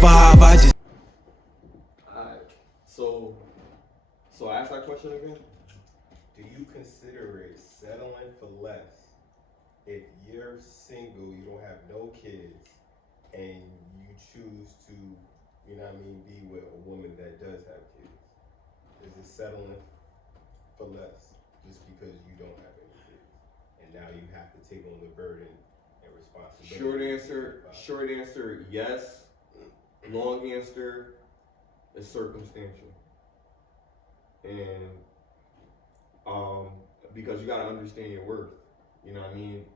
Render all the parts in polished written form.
5, I just. Alright, so ask that question again. Do you consider it settling for less if you're single, you don't have no kids, and you choose to, you know what I mean, be with a woman that does have kids? Is it settling for less just because you don't have any kids? And now you have to take on the burden and responsibility. Short answer, yes. Long answer is circumstantial. And because you gotta understand your worth. You know what I mean?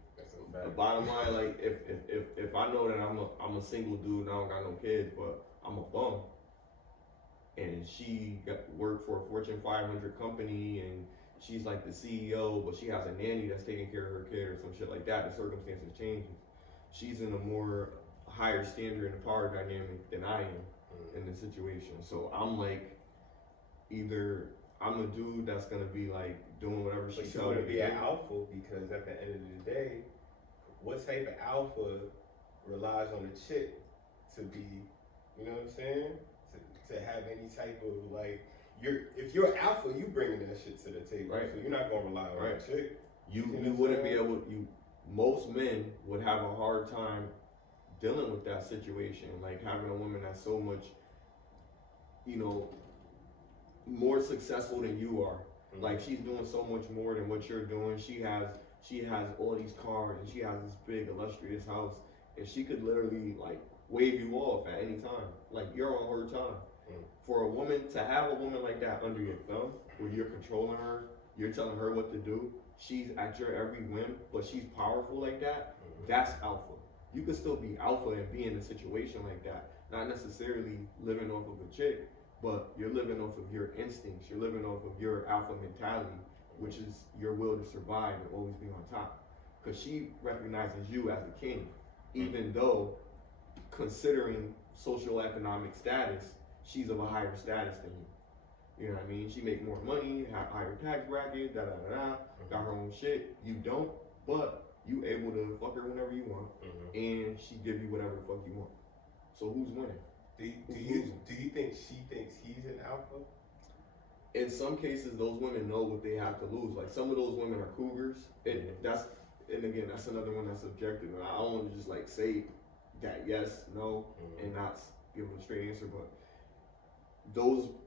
The bottom line, like if I know that I'm a single dude and I don't got no kids, but I'm a bum, and she worked for a Fortune 500 company and she's like the CEO, but she has a nanny that's taking care of her kid or some shit like that, the circumstances changes. She's in a more higher standard and power dynamic than I am in this situation. So I'm like, either I'm a dude that's gonna be like doing whatever she tells me to do. But you wanna be an alpha, because at the end of the day, what type of alpha relies on a chick to be, you know what I'm saying? To have any type of like, if you're alpha, you bringing that shit to the table. Right. So you're not gonna rely on a chick. You wouldn't be able. Most men would have a hard time dealing with that situation, like having a woman that's so much, you know, more successful than you are. Mm-hmm. Like she's doing so much more than what you're doing. She has all these cars and she has this big illustrious house, and she could literally like wave you off at any time. Like you're on her time. For a woman to have a woman like that under your thumb, where you're controlling her, you're telling her what to do, she's at your every whim, but she's powerful like that, that's alpha. You could still be alpha and be in a situation like that, not necessarily living off of a chick, but you're living off of your instincts, you're living off of your alpha mentality, which is your will to survive and always be on top. Because she recognizes you as the king, even though, considering social economic status, she's of a higher status than you. You know what I mean? She make more money, have higher tax bracket, got her own shit. You don't, but you able to fuck her whenever you want, and she give you whatever the fuck you want. So who's winning? Do you think she thinks he's an alpha? In some cases, those women know what they have to lose. Like some of those women are cougars, and again, that's another one that's subjective. And I don't want to just like say that yes, no, and not give them a straight answer, but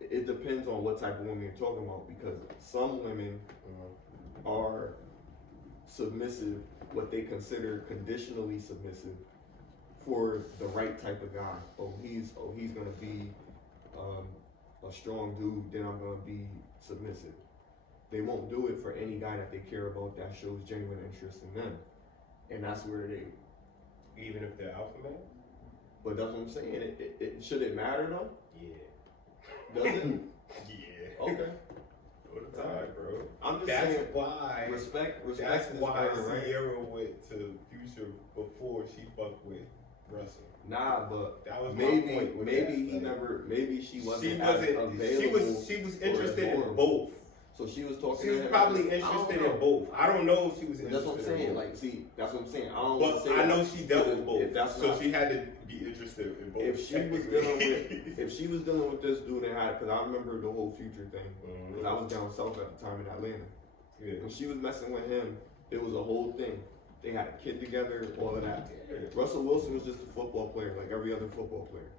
it depends on what type of woman you're talking about, because some women are submissive, what they consider conditionally submissive, for the right type of guy. He's gonna be a strong dude, then I'm gonna be submissive. They won't do it for any guy that they care about that shows genuine interest in them, and that's where they. Even if they're alpha male? But that's what I'm saying. Should it matter though? Yeah. Does it? Yeah. Okay. All the time, bro. I'm just that's saying. Why. Respect. That's why right? Sierra went to Future before she fucked with Russell. Nah, but that was maybe my point with maybe that. he never. Maybe she wasn't available. She was interested in both. So she was talking. She was probably interested in both. I don't know if she was interested. That's what I'm saying. In both. Like, see, that's what I'm saying. I don't want to say. I know she dealt with both. So not, she had to be interested in both. If she was dealing with this dude and had, because I remember the whole Future thing, because I was down south at the time in Atlanta. Yeah. When she was messing with him, it was a whole thing. They had a kid together, all of that. Yeah. Russell Wilson was just a football player, like every other football player.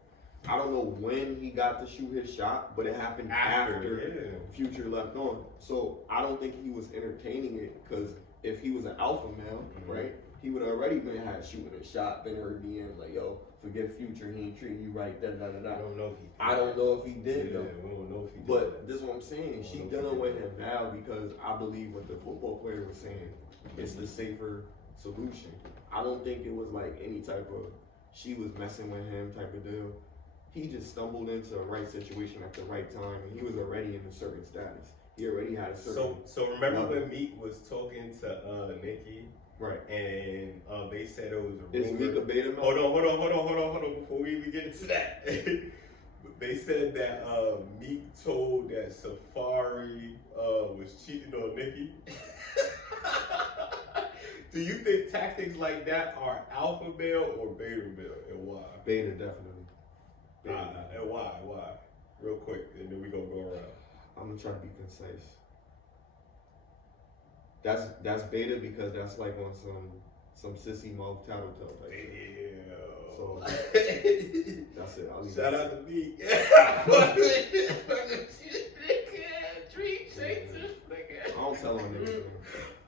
I don't know when he got to shoot his shot, but it happened after Future left on. So I don't think he was entertaining it, because if he was an alpha male, right, he would have already been had shooting his shot, been her DM like, yo, forget Future, he ain't treating you right, da da da da. I don't know if he did though. We don't know if he did. But this is what I'm saying. She dealing with him now because I believe what the football player was saying. It's the safer solution. I don't think it was like any type of she was messing with him type of deal. He just stumbled into a right situation at the right time, and he was already in a certain status. He already had a certain. So remember when Meek was talking to Nicki, right? And they said it was a rumor. Is Meek a beta male? Hold on. Before we even get into that, they said that Meek told that Safari was cheating on Nicki. Do you think tactics like that are alpha male or beta male, and why? Beta, definitely. Why? Real quick, and then we gonna go around. I'm gonna try to be concise. That's beta because that's like on some sissy mouth tattletale type shit. So that's it. I'll leave Shout out to me. Dream chasers, nigga. I don't tell on niggas, man.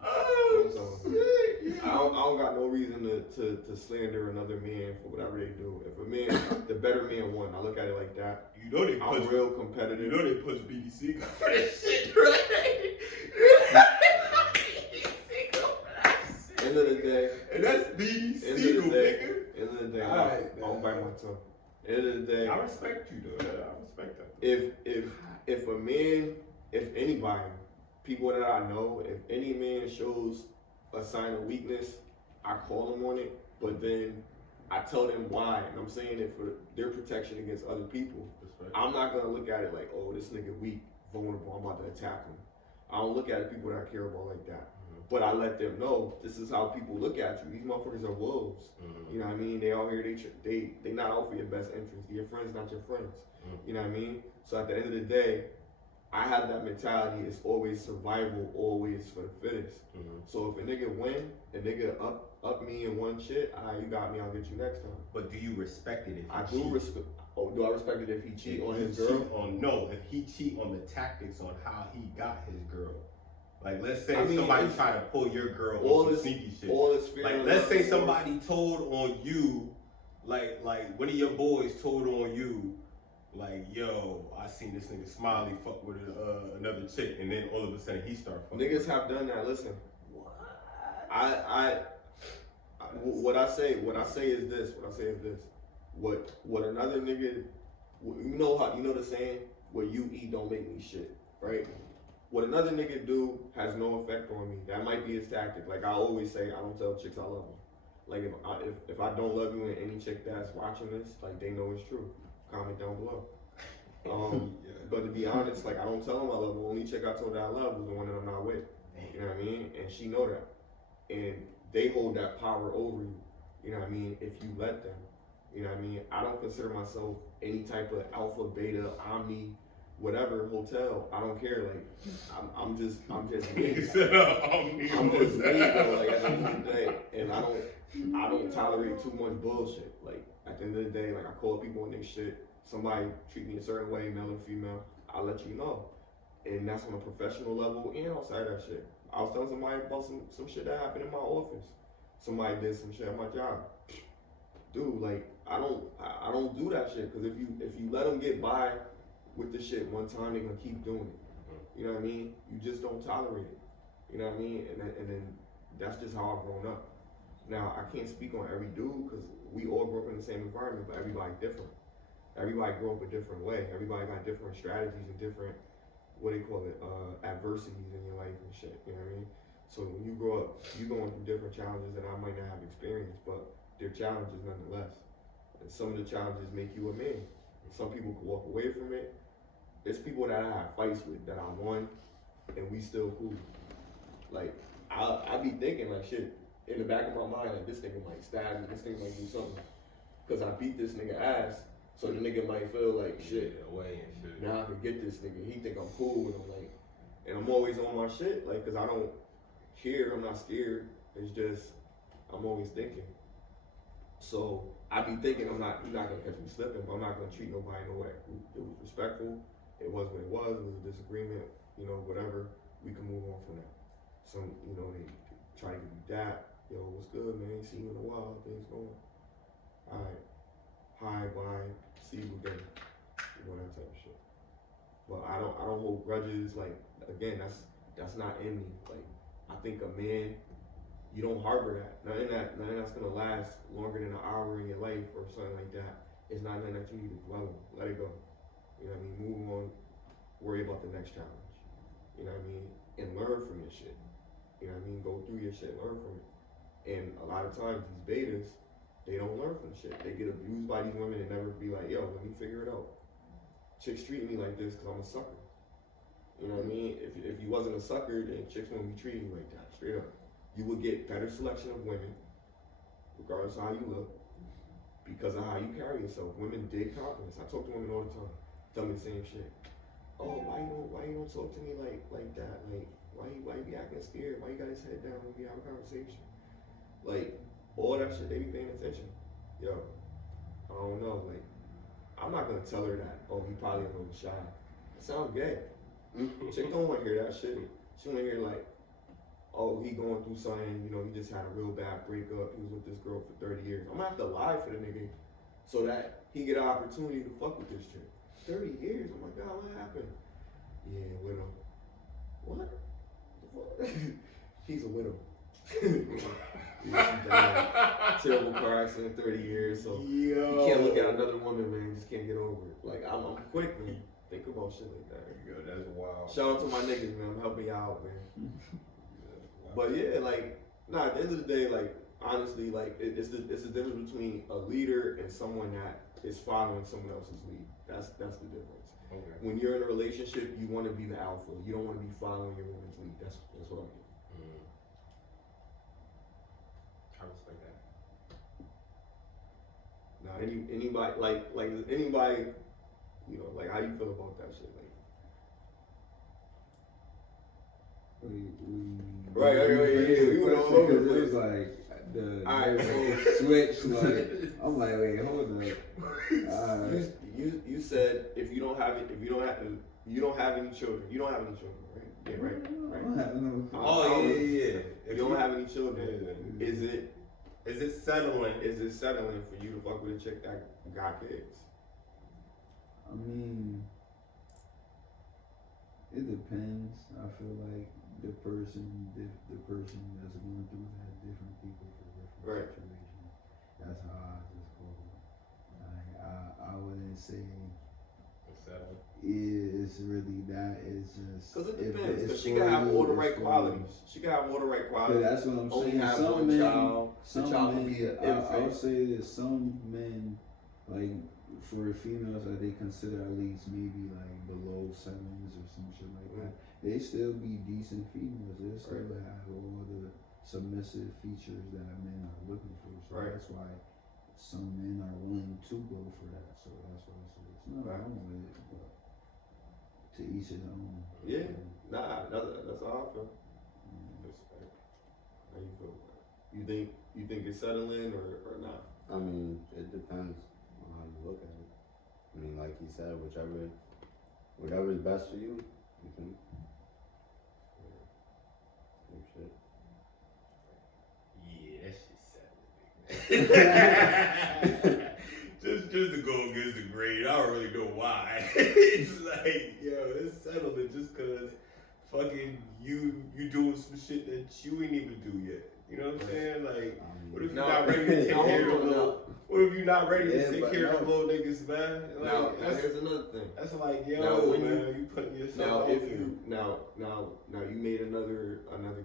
Oh shit! I don't got no reason to slander another man for whatever they do. If a man, the better man won, I look at it like that. You know they I'm real competitive. You know they push BDC for this shit, right? End of the day, and that's BDC, nigga. End of the day, right, I don't bite my tongue. End of the day, I respect you though. I respect that. If a man, if anybody, people that I know, if any man shows a sign of weakness, I call them on it, but then I tell them why, and I'm saying it for their protection against other people. Right. I'm not gonna look at it like, oh, this nigga weak, vulnerable, I'm about to attack him. I don't look at it people that I care about like that. But I let them know this is how people look at you. These motherfuckers are wolves. You know what I mean? They out here, they not out for your best interest. Your friends, not your friends. You know what I mean? So at the end of the day, I have that mentality. It's always survival, always for the fittest. So if a nigga win, a nigga up me in one shit, you got me, I'll get you next time. But do you respect it if he I cheat? do respect. Oh, do I respect it if he cheat on his girl? If he cheat on the tactics on how he got his girl. Like, let's say somebody tried to pull your girl on some sneaky shit. Like, let's say somebody told on you, like one of your boys told on you, like, yo, I seen this nigga Smiley fuck with another chick, and then all of a sudden he start fucking. Niggas have done that. Listen, what I say is this. What another nigga, you know the saying, what you eat don't make me shit, right? What another nigga do has no effect on me. That might be his tactic. Like I always say, I don't tell chicks I love them. Like if I don't love you and any chick that's watching this, like they know it's true. Comment down below. But to be honest, like I don't tell them I love them. The only chick I told that I love was the one that I'm not with. You know what I mean? And she know that. And they hold that power over you. You know what I mean? If you let them. You know what I mean? I don't consider myself any type of alpha, beta, omni, whatever hotel. I don't care. Like I'm just me. I'm just me though. Like at the end of the day, and I don't tolerate too much bullshit. Like at the end of the day, like I call people on their shit. Somebody treat me a certain way, male or female, I'll let you know. And that's on a professional level and outside that shit. I was telling somebody about some shit that happened in my office. Somebody did some shit at my job. Dude, like I don't do that shit because if you let them get by with the shit one time, they're gonna keep doing it. You know what I mean? You just don't tolerate it. You know what I mean? And then that's just how I've grown up. Now I can't speak on every dude because we all grew up in the same environment, but everybody's different. Everybody grew up a different way. Everybody got different strategies and different, adversities in your life and shit. You know what I mean? So when you grow up, you going through different challenges that I might not have experienced, but they're challenges nonetheless. And some of the challenges make you a man. Some people can walk away from it. There's people that I have fights with that I won, and we still cool. Like I be thinking like shit in the back of my mind, like this nigga might stab me, this nigga might do something, cause I beat this nigga ass. So the nigga might feel like shit. Now I can get this nigga. He think I'm cool with him, like, and I'm always on my shit, like, cause I don't care. I'm not scared. It's just I'm always thinking. So I be thinking you're not gonna catch me slipping, but I'm not gonna treat nobody no way. It was respectful. It was what it was. It was a disagreement. You know, whatever. We can move on from that. Some, they try to give you that. Yo, what's good, man? See you in a while. Things going. All right. Hi, bye. See you again. That type of shit. But I don't hold grudges. Like again, that's not in me. Like I think a man, you don't harbor that. Nothing that's gonna last longer than an hour in your life or something like that. It's not nothing that you need to dwell on. Let it go. You know what I mean? Move on. Worry about the next challenge. You know what I mean? And learn from your shit. You know what I mean? Go through your shit, learn from it. And a lot of times these betas, they don't learn from shit. They get abused by these women and never be like, yo, let me figure it out. Chicks treat me like this because I'm a sucker. You know what I mean? If you wasn't a sucker, then chicks wouldn't be treating you like that, straight up. You would get better selection of women, regardless of how you look, because of how you carry yourself. Women dig confidence. I talk to women all the time. Tell me the same shit. Oh, why you don't talk to me like that? Like, why you be acting scared? Why you got his head down when we have a conversation? Like, all that shit, they be paying attention. Yo, I don't know. Like, I'm not gonna tell her that. Oh, he probably a little shy. It sounds gay. Chick don't want to hear that shit. She want to hear like, oh, he going through something. You know, he just had a real bad breakup. He was with this girl for 30 years. I'm gonna have to lie for the nigga so that he get an opportunity to fuck with this chick. 30 years. Oh my God, what happened? Yeah, widow. What? He's a widow. Yeah, she died. Terrible car accident, 30 years. So you can't look at another woman, man. Just can't get over it. Like I'm quick, man. Think about shit like that. Yo, that's wild. Shout out to my niggas, man. I'm helping you out, man. But yeah, like, nah. At the end of the day, like, honestly, like, it's the difference between a leader and someone that is following someone else's lead. That's the difference. Okay. When you're in a relationship, you want to be the alpha. You don't want to be following your woman's lead. That's what I mean. I respect that. Now, anybody like anybody, you know, like, how you feel about that shit? Like, right, yeah, we went all over the place. It was like the switch. Like, I'm like, wait, hold up. You said if you don't have any children, you don't have any children, right? Yeah, right. I don't have no. Oh yeah. If you don't have any children, is it settling? Is it settling for you to fuck with a chick that got kids? I mean, it depends. I feel like the person that's going through that, different people for different situations. That's how I just go. I wouldn't say it's really that. It's just because it depends. Because she can have all the right qualities. She can have all the right qualities. That's what I'm only saying. Have some one men, child. some the child men, can be an I would infant. say that some men, like for females that they consider at least maybe like below 7s or some shit like that, they still be decent females. They still have all the submissive features that men are looking for. So that's why some men are willing to go for that. So that's why I say it's not wrong with it, but to each his own. Yeah, nah, that's how I feel. Respect. How you feel? You think it's settling or not? I mean, it depends on how you look at it. I mean, like he said, whatever is best for you, you can. Shit. Yeah, that shit settling. just to go against the grain. I don't really know why. It's like, yo, it's settling just cause fucking you doing some shit that you ain't even do yet. You know what I'm saying? Like, what if you're not ready to take care of the what if you're not ready to take care of the little niggas, man? Like, now here's another thing. That's like, yo, now, when man, you putting yourself now out if there. you now you made another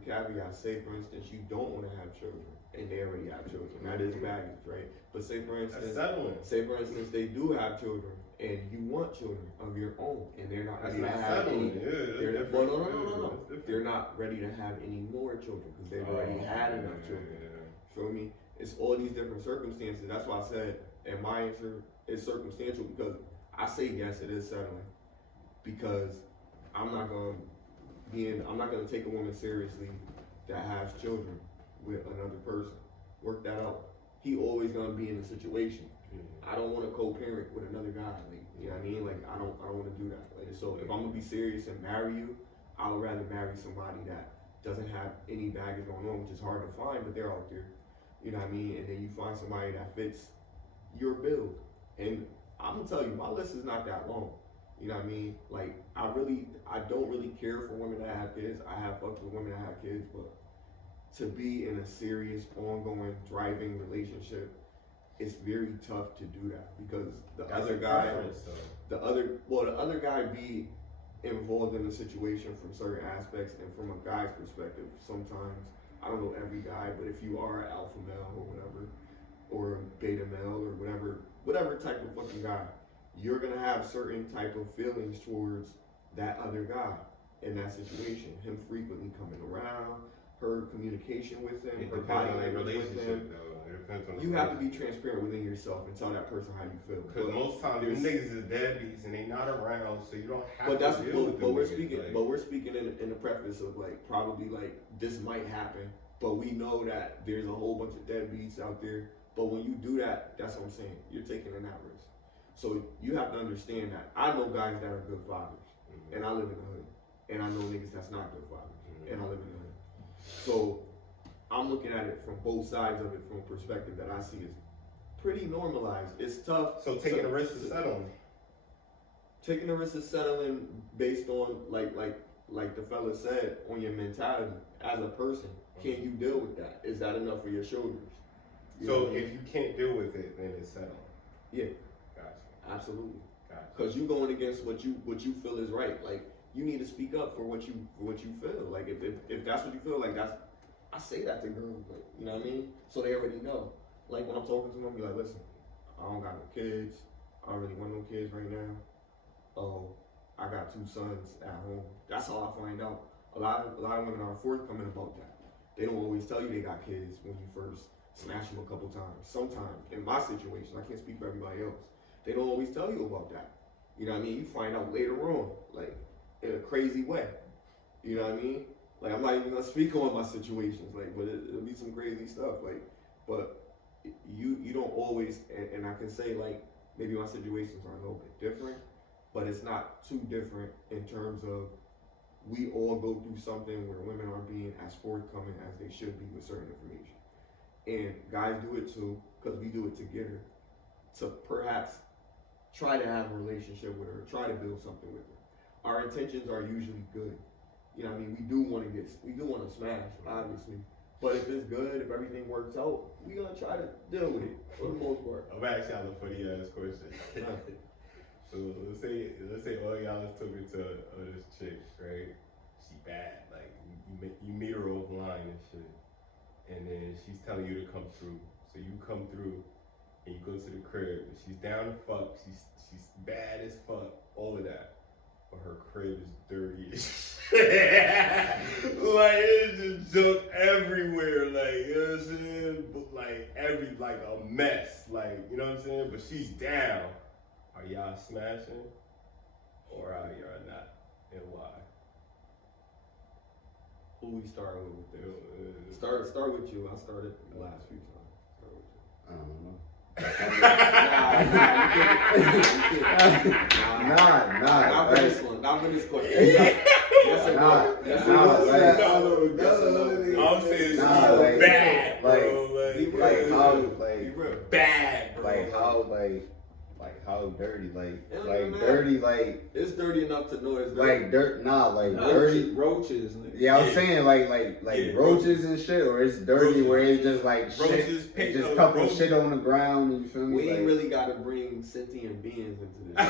caveat. Say for instance you don't want to have children and they already have children. That is baggage, right? But say for instance they do have children and you want children of your own and they're not ready to have any. No. They're not ready to have any more children because they've already had enough children. Feel me? It's all these different circumstances. That's why I said, and my answer is circumstantial because I say yes, it is settling. Because I'm not gonna take a woman seriously that has children with another person. Work that out. He always gonna be in a situation. I don't want to co-parent with another guy. Like, you know what I mean? Like I don't want to do that. Like, so if I'm gonna be serious and marry you, I would rather marry somebody that doesn't have any baggage going on, which is hard to find, but they're out there. You know what I mean? And then you find somebody that fits your build. And I'm gonna tell you, my list is not that long. You know what I mean? Like, I don't really care for women that have kids. I have fucked with women that have kids, but to be in a serious, ongoing, thriving relationship, it's very tough to do that because the other guy be involved in the situation from certain aspects and from a guy's perspective. Sometimes, I don't know every guy, but if you are an alpha male or whatever, or a beta male or whatever type of fucking guy, you're gonna have certain type of feelings towards that other guy in that situation. Him frequently coming around, her communication with him, It her depends body on their language with him. relationship, though. It depends on. You have to be transparent within yourself and tell that person how you feel. Because most times them niggas is deadbeats and they not around, so you don't have But that's to deal with them. we're niggas, speaking, like, but we're speaking in the preface of like probably like this might happen, but we know that there's a whole bunch of deadbeats out there. But when you do that, that's what I'm saying. You're taking that risk. So you have to understand that. I know guys that are good fathers, and I live in the hood, and I know niggas that's not good fathers, and I live in the hood. So I'm looking at it from both sides of it, from a perspective that I see is pretty normalized. It's tough. So taking the risk of settling. Taking the risk of settling based on like the fella said, on your mentality as a person. Can you deal with that? Is that enough for your shoulders? You know So what I mean? if you can't deal with it, then it's settling. Yeah, Gotcha. absolutely. Gotcha. Because you going against what you feel is right. Like you need to speak up for what you feel. Like if that's what you feel, like I say that to girls, like, you know what I mean? So they already know. Like when I'm talking to them, be like, listen, I don't got no kids. I don't really want no kids right now. Oh, I got 2 sons at home. That's how I find out. A lot of women are forthcoming about that. They don't always tell you they got kids when you first smash them a couple times. Sometimes, in my situation, I can't speak for everybody else. They don't always tell you about that. You know what I mean? You find out later on, like in a crazy way. You know what I mean? Like I'm not even gonna speak on my situations, like, but it'll be some crazy stuff. Like, but you don't always, and I can say like maybe my situations are a little bit different, but it's not too different in terms of we all go through something where women aren't being as forthcoming as they should be with certain information. And guys do it too, because we do it to get her, to perhaps try to have a relationship with her, try to build something with her. Our intentions are usually good. You know what I mean? We do want to smash, obviously. But if it's good, if everything works out, we're going to try to deal with it, for the most part. I'm actually on a funny ass question. So let's say all y'all is talking to this chick, right? She bad, like you meet her offline and shit, and then she's telling you to come through. So you come through and you go to the crib. And she's down to fuck. She's bad as fuck. All of that, but her crib is dirty as shit. Like it's just junk everywhere. Like you know what I'm saying? But like a mess. Like you know what I'm saying? But she's down. Are y'all smashing or are y'all not? And why? Who we started with this? Start with you. I started the last few times. Start with you. Not for this one. Not for this question. Yes or no? Yes or no? I'm saying she's bad, bro. Like how, bad, bro. How dirty, dirty, like it's dirty enough to know it's dirty. Like dirt, dirty roaches. Nigga. Yeah, I'm saying like roaches and shit, or it's dirty where it's just like roaches, shit, just couple shit on the ground. And you feel me? We ain't really got to bring sentient beings into this.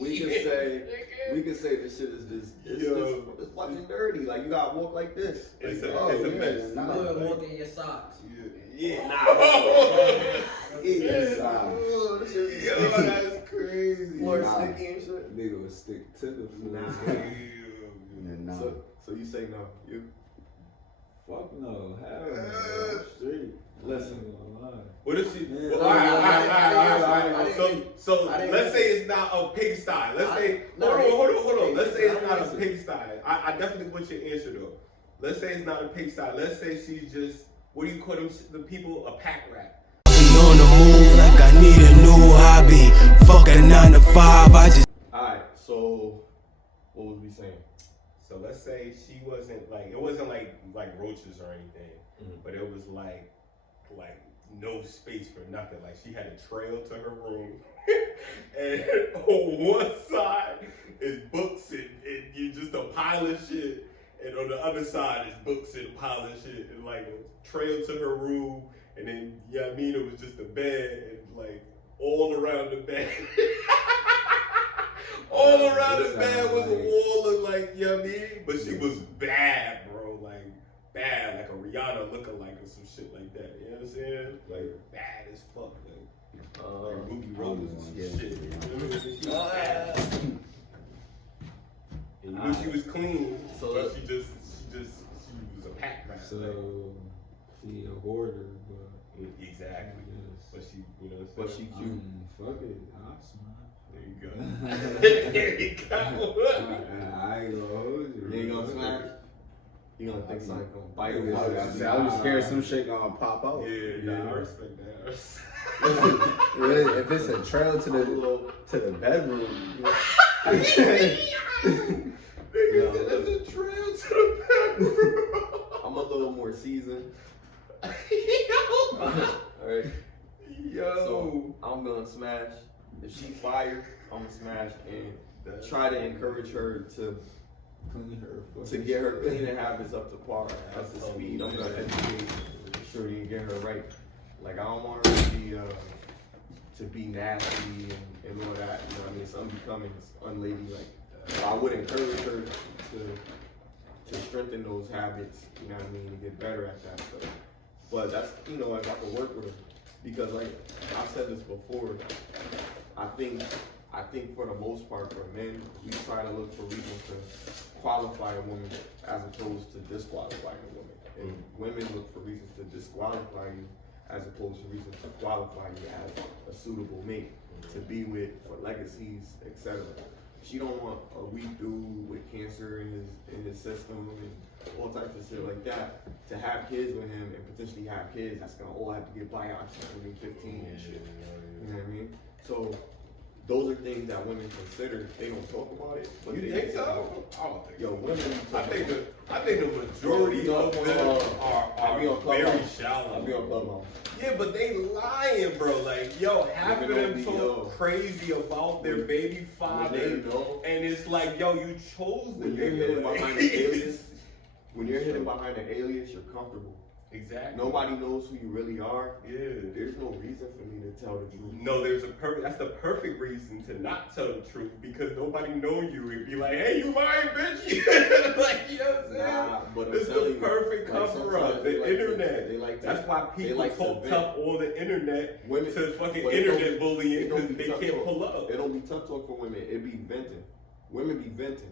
we can say this shit is just it's fucking dirty. Like you gotta walk like this. It's a mess. Walk in your socks. Yeah. That's crazy. More sticky and shit. Nigga would stick to the floor. So you say no? You? Fuck no. Hell no. Straight. Listen. What if she? Alright. So let's say it's not a pigsty. Let's say hold on. Let's say it's not a pigsty. I definitely want your answer though. Let's say it's not a pigsty. Let's say she's just, what do you call them? The people, a pack rat. On the move like I need a new hobby. Fuck a 9 to 5. I just. Alright. So what was we saying? So let's say she wasn't like, it wasn't like roaches or anything, but it was like no space for nothing. Like she had a trail to her room, and on one side is books and you just a pile of shit, and on the other side is books and a pile of shit, and like a trail to her room, and then it was just a bed, and like all around the bed. All around the bed was a wall of but she was bad, bro, like bad, like a Rihanna lookalike or some shit like that. You know what I'm saying? Like bad as fuck, like Ruby Rose and some shit. You know what I mean? You knew she was clean, So but that- she was a pack rat. So she a hoarder, but Exactly. yes. But she, you know what But I'm she saying? cute. Fuck it, I'll smash. There you go. There you go. I ain't gonna hold you. You ain't gonna smash? You gonna think something gonna bite I you? was scared some shit gonna pop out. Yeah, nah, I respect that. If it's a trail to the bedroom, Nigga said there's a trail to the bedroom. I'm a little more seasoned. Alright. Yo. So I'm gonna smash. If she fire, I'm gonna smash and try to encourage her to get her cleaning habits up to par. That's the speed. I'm gonna educate Shorty and get her right. Like I don't want her to be nasty and all that. You know what I mean? It's unbecoming, it's unladylike. So I would encourage her to strengthen those habits. You know what I mean? And get better at that stuff. But that's, you know, I got to work with her because, like I've said this before, I think for the most part for men, we try to look for reasons to qualify a woman as opposed to disqualifying a woman. And women look for reasons to disqualify you as opposed to reasons to qualify you as a suitable mate to be with, for legacies, etc. She don't want a weak dude with cancer in his system and all types of shit like that to have kids with him and potentially have kids that's gonna all have to get biopsied when they're 15 and shit. You know what I mean? So those are things that women consider. They don't talk about it. But You they think so? I don't think Yo, so. women. I think the majority of them are be on very Clubhouse. shallow. I'll be on Clubhouse. Yeah, but they lying, bro. Like, yo, half of Women them don't be, talk crazy about their baby father, When they know, and it's like, yo, you chose the when you're nigga. hidden like- behind an alias, when you're hidden behind an alias, you're comfortable. Exactly. Nobody knows who you really are. Yeah. There's no reason for me to tell the truth. No, that's the perfect reason to not tell the truth because nobody know you and be like, hey, you lying, bitch. Like, you know what I'm saying? Nah, but I'm It's telling the you, perfect like, cover sometimes up, they the like to- internet. they like to- That's why they people like to talk vent. tough on the internet Women- to fucking but it don't internet be- bullying it don't because be they tough can't talk. pull up. It don't be tough talk for women. It be venting. Women be venting.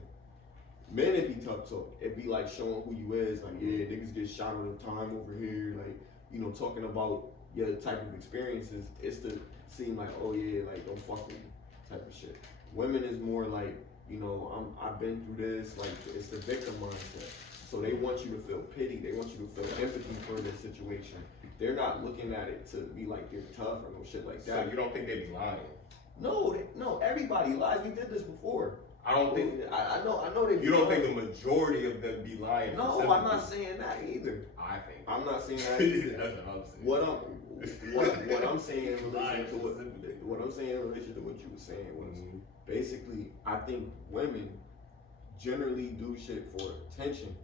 Men, it be tough talk. It be like showing who you is. Like, yeah, niggas get shot all the time over here. Like, you know, talking about your type of experiences. It's to seem like, oh yeah, like don't fuck with me type of shit. Women is more like, you know, I've been through this. Like, it's the victim mindset. So they want you to feel pity. They want you to feel empathy for their situation. They're not looking at it to be like they're tough or no shit like So that. you don't think they be lying? No, everybody lies. We did this before. I don't think. I know they. You don't think the majority of them be lying? No, for I'm not sympathy? saying that either. I think. I'm not saying that either. That's what I'm saying. What I'm saying in relation Lying to for sympathy. what I'm saying in relation to what you were saying was basically I think women generally do shit for attention.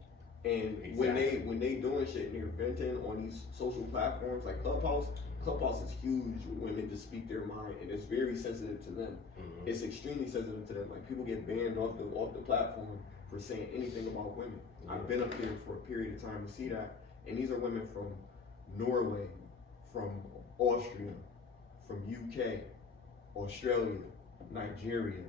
And when they doing shit and they're venting on these social platforms like Clubhouse is huge with women to speak their mind and it's very sensitive to them. It's extremely sensitive to them. Like people get banned off the platform for saying anything about women. I've been up here for a period of time to see that. And these are women from Norway, from Austria, from UK, Australia, Nigeria,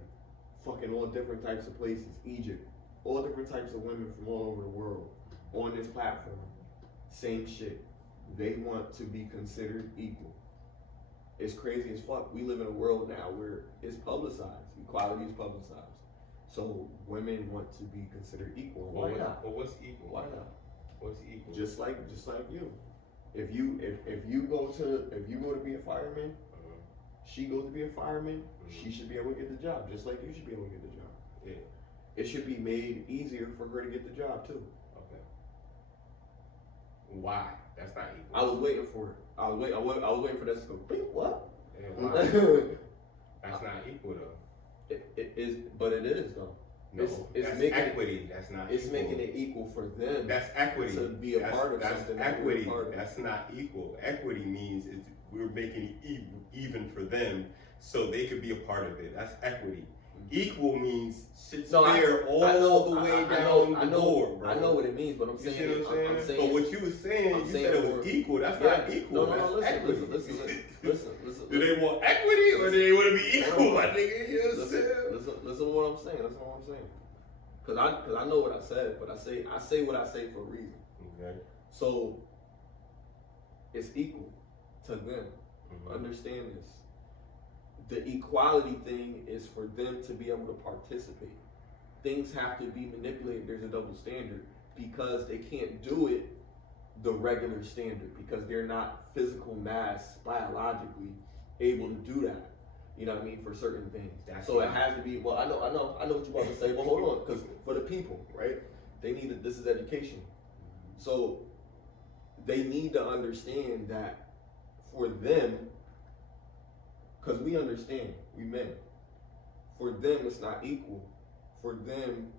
fucking all different types of places, Egypt, all different types of women from all over the world on this platform. Same shit. They want to be considered equal. It's crazy as fuck. We live in a world now where it's publicized. Equality is publicized. So women want to be considered equal. Why not? But what's equal? Why not? What's equal? Just like you. If you go to be a fireman, she goes to be a fireman, she should be able to get the job, just like you should be able to get the job. Yeah. It should be made easier for her to get the job too. Okay. Why? That's not equal. I was waiting for it. I was waiting for that to go. Beep, what? Yeah, why? That's not equal though. It is, but it is though. No, It's that's making equity. That's not. It's equal. making it equal for them. That's equity. To be a part of that's something. equity. To be a part of. That's not equal. Equity means we're making it even for them, so they could be a part of it. That's equity. Equal means shit's fair all the way down the board, bro. I know what it means, but I'm You saying. see what I'm I'm saying? But what you was saying, you said it was equal. That's not equal. No, That's equity. Listen. Do they want equity or do they want to be equal, my nigga? You know what I'm saying? Listen to what I'm saying. That's what I'm saying. cause I know what I said, but I say what I say for a reason. Okay. So it's equal to them. Mhm. Understand this. The equality thing is for them to be able to participate. Things have to be manipulated. There's a double standard because they can't do it the regular standard because they're not physical mass biologically able to do that. You know what I mean? For certain things. So it has to be, well, I know what you're about to say, but hold on, because for the people, right? They need it, this is education. So they need to understand that for them, because we understand, we men, for them it's not equal. For them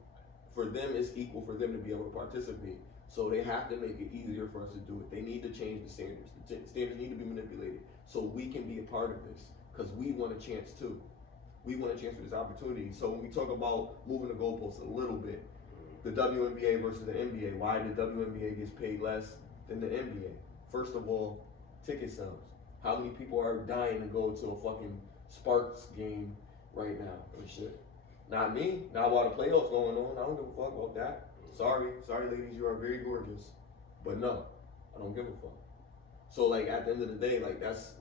it's equal for them to be able to participate. So they have to make it easier for us to do it. They need to change the standards. The standards need to be manipulated so we can be a part of this because we want a chance too. We want a chance for this opportunity. So when we talk about moving the goalposts a little bit, the WNBA versus the NBA, why the WNBA gets paid less than the NBA? First of all, ticket sales. How many people are dying to go to a fucking Sparks game right now and shit? Not me. Not while the playoffs going on. I don't give a fuck about that. Sorry, ladies, you are very gorgeous, but no, I don't give a fuck. So like at the end of the day, like that's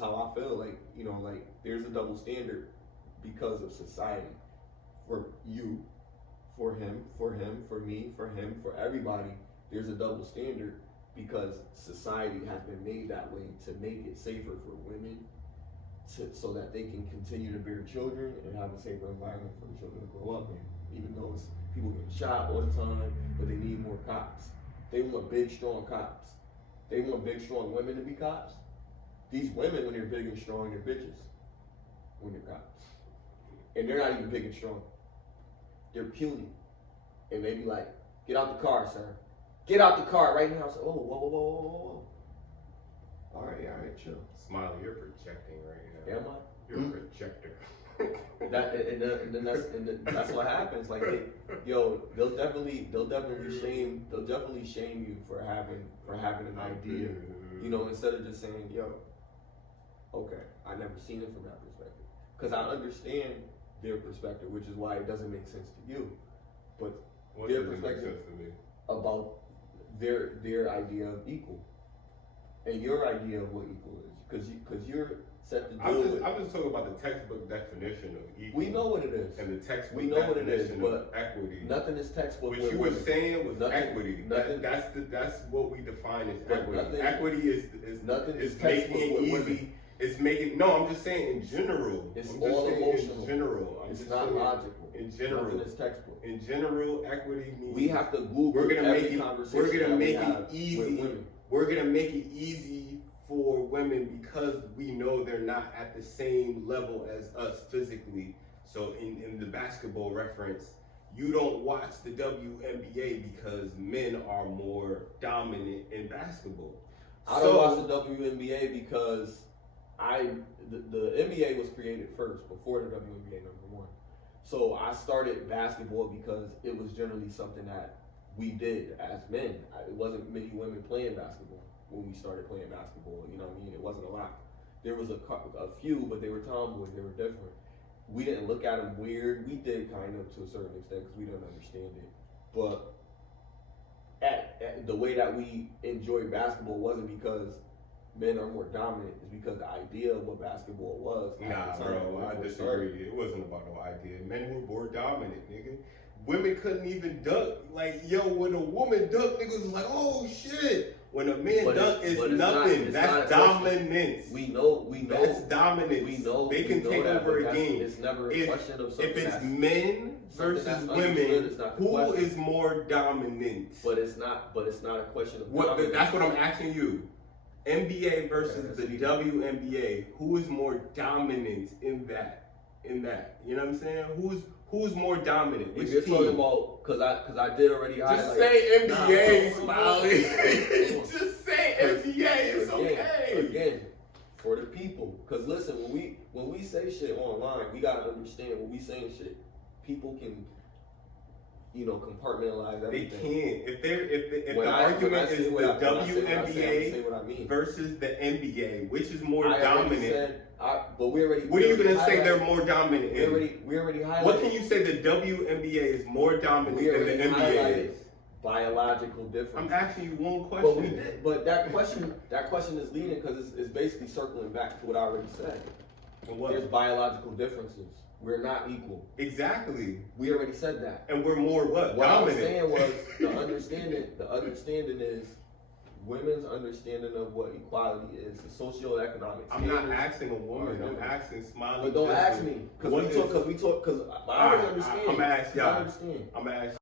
how I feel. Like you know, like there's a double standard because of society. For you, for him, for me, for him, for everybody. There's a double standard because society has been made that way to make it safer for women, so that they can continue to bear children and have a safer environment for the children to grow up in, even though it's people getting shot all the time, but they need more cops. They want big, strong cops. They want big, strong women to be cops. These women, when they're big and strong, they're bitches when they're cops. And they're not even big and strong. They're puny. And they be like, get out the car, sir. Get out the car right now. So, oh, whoa. All right, chill. Smiley, you're projecting right now. Am I? You're a projector. That's what happens. Like, they'll definitely shame you for having an idea. You know, instead of just saying, yo, okay, I never seen it from that perspective. Because I understand their perspective, which is why it doesn't make sense to you. But What their doesn't make perspective sense to me? about their idea of equal and your idea of what equal is, because you're set to do it. I'm just talking about the textbook definition of equal. We know what it is. And the textbook We know what it is, definition but of equity. Nothing is textbook. What you were saying was nothing, equity. Nothing, That's what we define as But equity. nothing- Equity is nothing is making textbook it with easy. women. It's making I'm just saying in general. It's I'm just all saying emotional. In general. I'm It's just not saying logical. In general. Nothing is textbook. In general, equity means We have to Google we're gonna every make it. conversation We're gonna that we make have it easy. with women. We're gonna make it easy for women because we know they're not at the same level as us physically. So in the basketball reference, you don't watch the WNBA because men are more dominant in basketball. I don't watch the WNBA because the NBA was created first before the WNBA, number one. So I started basketball because it was generally something that we did as men. It wasn't many women playing basketball when we started playing basketball. You know what I mean? It wasn't a lot. There was a few, but they were tomboys. They were different. We didn't look at them weird. We did kind of to a certain extent because we didn't understand it. But at the way that we enjoyed basketball wasn't because men are more dominant. It's because the idea of what basketball was. Nah, bro, I disagree. It wasn't about no idea. Men were more dominant, nigga. Women couldn't even dunk. Like, yo, when a woman dunked, niggas was like, oh shit. When a man dunk, it's nothing. That's dominance. We know. That's dominance. We know. They can take over a game. It's never a question of something. If it's men versus women, who is more dominant? But it's not a question of what. That's what I'm asking you. NBA versus the WNBA. Who is more dominant in that? You know what I'm saying? Who's more dominant? Which if you're team? talking about, cause I did already. Just say NBA, Smiley. Nah, Just say NBA. It's okay. Again, for the people. Cause listen, when we say shit online, we gotta understand when we saying shit, people can. compartmentalize They everything. can't. If the When I argument say is what the I say, I say WNBA what I mean. versus the NBA, which is more I already dominant? said, but we already. What are you we gonna already say they're highlighted- more dominant We in? already highlighted. What can you say the WNBA is more dominant We than already the NBA highlighted is? biological difference. I'm asking you one question. But we did. But that question is leading because it's basically circling back to what I already said. And what? There's biological differences. We're not equal. Exactly. We already said that. And we're more what? What I was Dominant. saying was the understanding is women's understanding of what equality is, the socioeconomic. I'm not standards asking a woman. are I'm different. asking Smiley. But don't Justin. ask me What because I already understand. I'm gonna ask I y'all. understand. I'm gonna ask